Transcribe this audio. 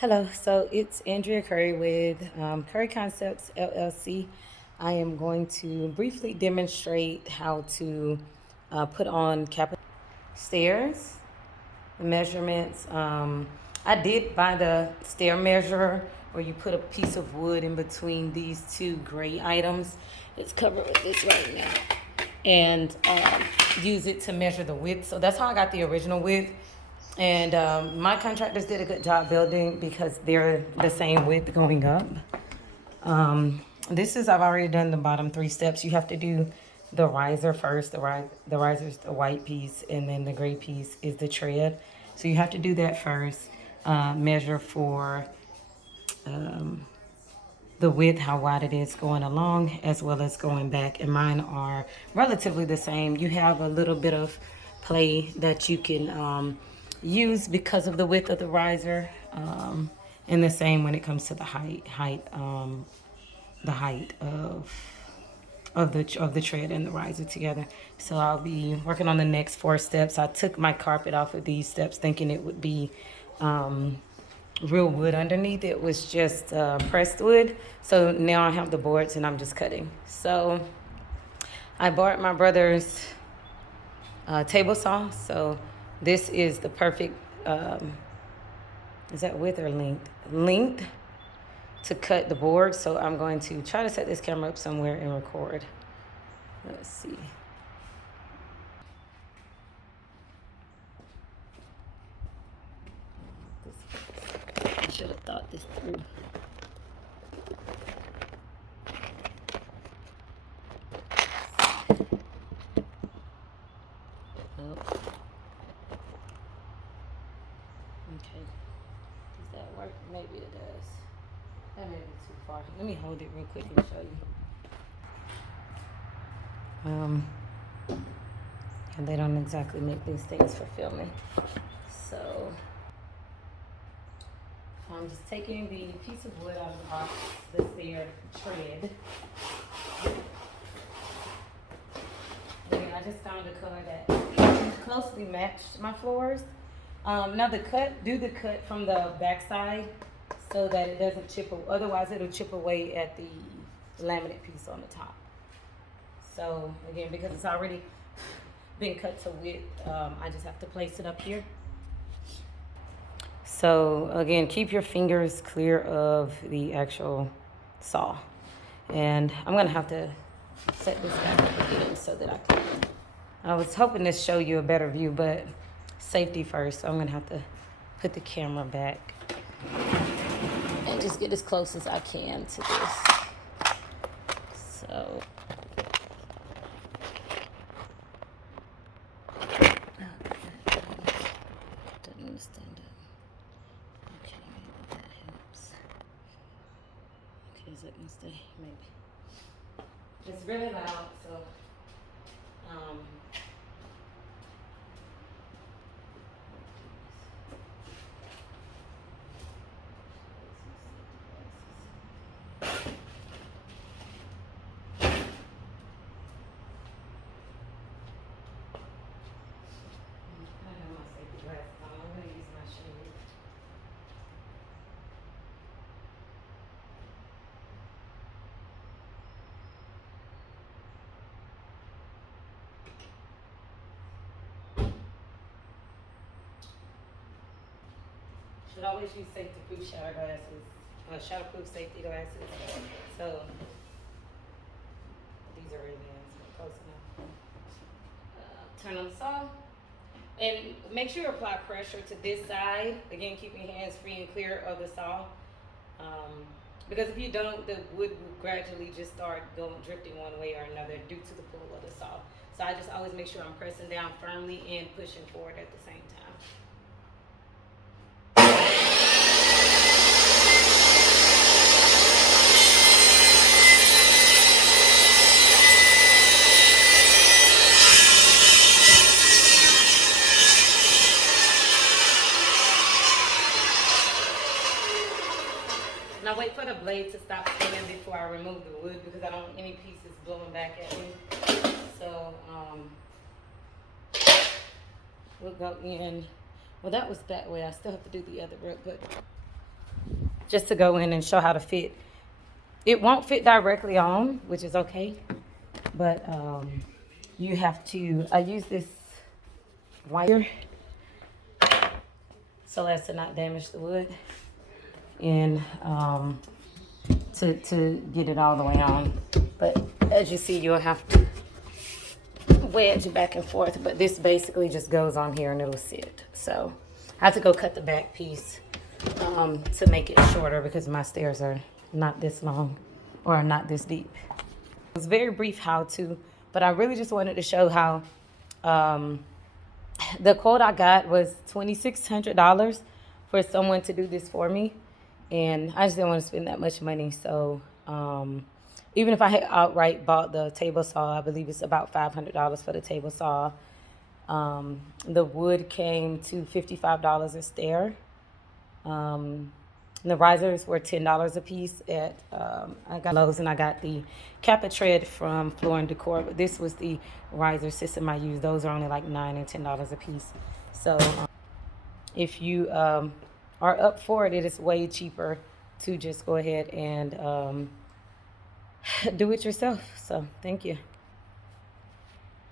Hello, so it's Andrea Curry with Curry Concepts LLC. I am going to briefly demonstrate how to put on capital stairs, measurements. I did buy the stair measurer where you put a piece of wood in between these two gray items. It's covered with this right now. And use it to measure the width. So that's how I got the original width. And my contractors did a good job building because they're the same width going up. This is, I've already done the bottom three steps. You have to do the riser first. The riser is the white piece, and then the gray piece is the tread. So you have to do that first. Measure for the width, how wide it is going along, as well as going back. And mine are relatively the same. You have a little bit of play that you can use because of the width of the riser. And the same when it comes to the height of the tread and the riser together. So I'll be working on the next four steps. I took my carpet off of these steps thinking it would be real wood underneath. It was just pressed wood. So now I have the boards and I'm just cutting. So I bought my brother's table saw. So this is the perfect, is that width or length? Length to cut the board. So I'm going to try to set this camera up somewhere and record. Let's see. I should have thought this through. Nope. Okay. Does that work? Maybe it does. That may be too far. Let me hold it real quick and show you. And they don't exactly make these things for filming. So I'm just taking the piece of wood out of the box, the stair tread. And I just found a color that closely matched my floors. Now do the cut from the backside so that it doesn't chip, otherwise it'll chip away at the laminate piece on the top. So again, because it's already been cut to width, I just have to place it up here. So again, keep your fingers clear of the actual saw. And I'm gonna have to set this back up again so that I was hoping to show you a better view, but safety first. So I'm gonna have to put the camera back and just get as close as I can to this. So. Doesn't stand up. Okay, maybe that helps. Okay, is that gonna stay? Maybe. It's really loud, so I have my safety glasses on. I'm gonna use my shade. Should always use safety-proof shower glasses, shower-proof safety glasses. So these are really close enough. Turn on the saw, and make sure you apply pressure to this side. Again, keep your hands free and clear of the saw, because if you don't, the wood will gradually just start drifting one way or another due to the pull of the saw. So I just always make sure I'm pressing down firmly and pushing forward at the same time. Now wait for the blade to stop spinning before I remove the wood because I don't want any pieces blowing back at me. So we'll go in. Well, that was that way. I still have to do the other rope, but just to go in and show how to fit. It won't fit directly on, which is okay, but you have to, I use this wire so as to not damage the wood, and to get it all the way on. But as you see, you'll have to wedge back and forth, but this basically just goes on here and it'll sit. So I have to go cut the back piece to make it shorter because my stairs are not this long or not this deep. It was very brief how to, but I really just wanted to show how the quote I got was $2,600 for someone to do this for me, and I just didn't want to spend that much money. So even if I had outright bought the table saw, I believe it's about $500 for the table saw. The wood came to $55 a stair. The risers were $10 a piece at I got Lowe's, and I got the Kappa tread from Floor and Decor, but this was the riser system I used. Those are only like $9 and $10 a piece. So if you are up for it, it is way cheaper to just go ahead and do it yourself. So thank you.